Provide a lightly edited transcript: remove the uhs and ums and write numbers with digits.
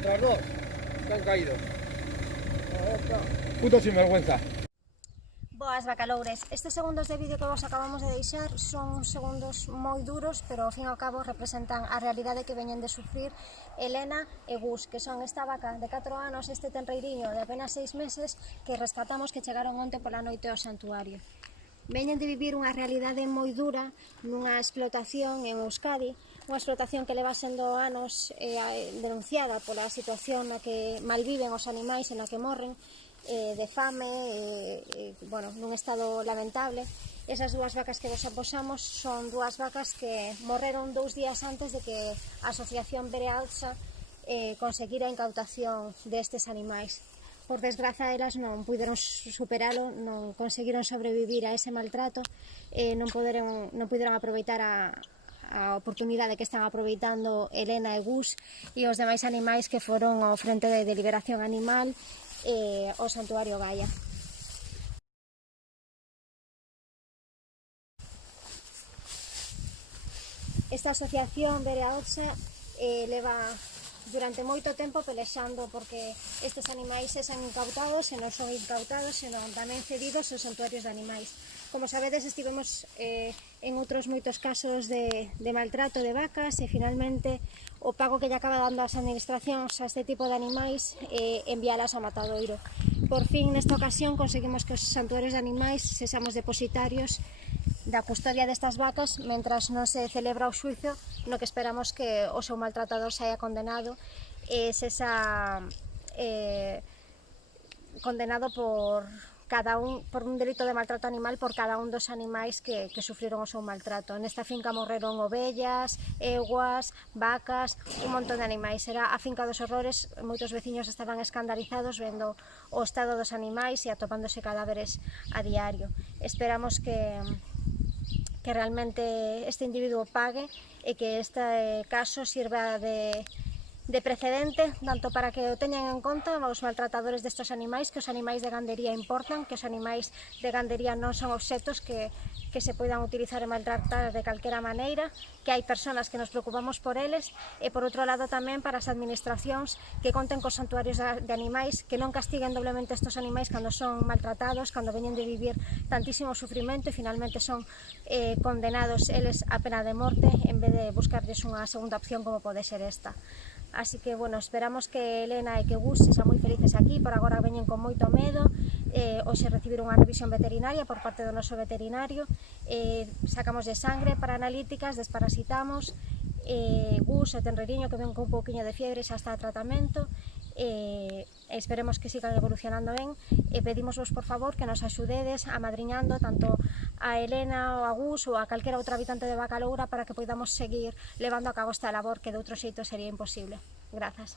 Otras dos que han caído. Puto sinvergüenza. Boas bacaloures, estes segundos de vídeo que vos acabamos de deixar son segundos moi duros, pero ao fin e ao cabo representan a realidade que veñen de sufrir Elena e Gus, que son esta vaca de 4 anos, este tenreiriño de apenas 6 meses que rescatamos, que chegaron onte pola noite ao santuario. Veñen de vivir unha realidade moi dura nunha explotación en Euskadi, unha explotación que leva sendo anos denunciada pola situación na que malviven os animais e na que morren, de fame, bueno, nun estado lamentable. Esas dúas vacas que vos aposamos son dúas vacas que morreron 2 días antes de que a asociación Berealtza conseguira a incautación destes animais. Por desgraza, elas non puderon superalo, non conseguiron sobrevivir a ese maltrato, non puderon aproveitar a oportunidade que están aproveitando Elena e Gus e os demais animais que foron ao Frente de Liberación Animal o Santuario Gaia. Esta asociación Berealtza leva durante moito tempo pelexando porque estes animais sexan incautados e non son incautados, senón tamén cedidos aos santuarios de animais. Como sabedes, estivemos en outros moitos casos de maltrato de vacas e finalmente o pago que lle acaba dando as administracións a este tipo de animais envialas ao matadoiro. Por fin, nesta ocasión, conseguimos que os santuarios de animais sexamos depositarios da custodia destas vacas mentras non se celebra o xuizo no que esperamos que o seu maltratador saia condenado e sexa condenado por un delito de maltrato animal por cada un dos animais que sufriron o seu maltrato. Nesta finca morreron ovellas, eguas, vacas, un montón de animais. Era a finca dos horrores, moitos veciños estaban escandalizados vendo o estado dos animais e atopándose cadáveres a diario. Esperamos que realmente este individuo pague e que este caso sirva de precedente, tanto para que o teñan en conta os maltratadores destes animais, que os animais de gandería importan, que os animais de gandería non son obxectos que se poidan utilizar e maltratar de calquera maneira, que hai persoas que nos preocupamos por eles, e por outro lado tamén para as administracións que conten cos santuarios de animais, que non castiguen doblemente estes animais cando son maltratados, cando veñen de vivir tantísimo sufrimento e finalmente son condenados eles a pena de morte en vez de buscarles unha segunda opción como pode ser esta. Así que, bueno, esperamos que Elena e que Gus sexan moi felices aquí. Por agora veñen con moito medo. Hoxe recibiron unha revisión veterinaria por parte do noso veterinario. Sacamos de sangre para analíticas, desparasitamos. Gus, o tenreiriño, que ven con un pouquiño de fiebre, xa está a tratamento. Esperemos que sigan evolucionando ben e pedimosvos por favor que nos axudedes amadriñando tanto a Elena ou a Gus ou a calquera outro habitante de Bacaloura para que poidamos seguir levando a cabo esta labor que de outro xeito sería imposible. Grazas.